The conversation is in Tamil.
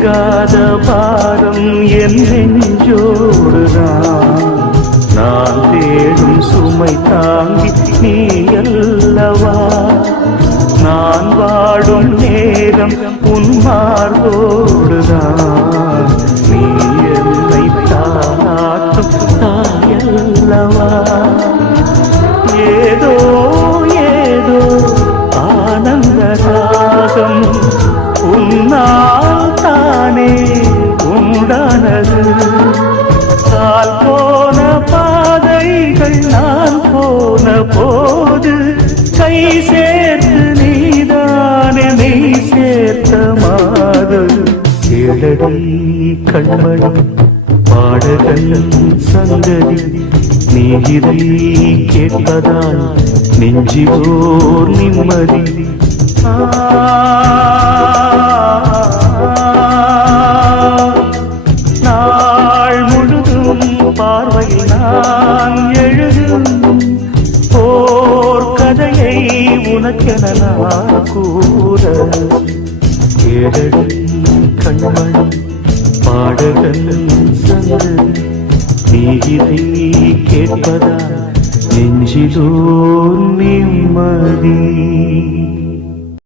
நீங்காத பாரம் என் நெஞ்சோடுதான். நான் தேடும் சுமை தாங்கி நீ அல்லவா. நான் வாடும் நேரம் உன் மார்போடுதான். நீ என்னை தாளாட்டும் தாயல்லவா. ஏதோ ஏதோ ஆனந்த ராகம் உன்னால் தானே உண்டானது. கால் போன பாதைகள் நான் போன போது கை சேர்த்து நீதானே மெய் சேர்த்த மாது. கேளடி கண்மணி பாடகன் சங்கதி நீ இதை கேட்பதால் நெஞ்சிலோர் நிம்மதி. நாள் முழுதும் பார்வையில் நான் எழுதும் ஓர் கதையை உனக்கென நான் கூற. கேளடி கண்மணி பாடகன் சங்கதி நீ இதை கேட்பதா நெஞ்சிலோர் நிம்மதி.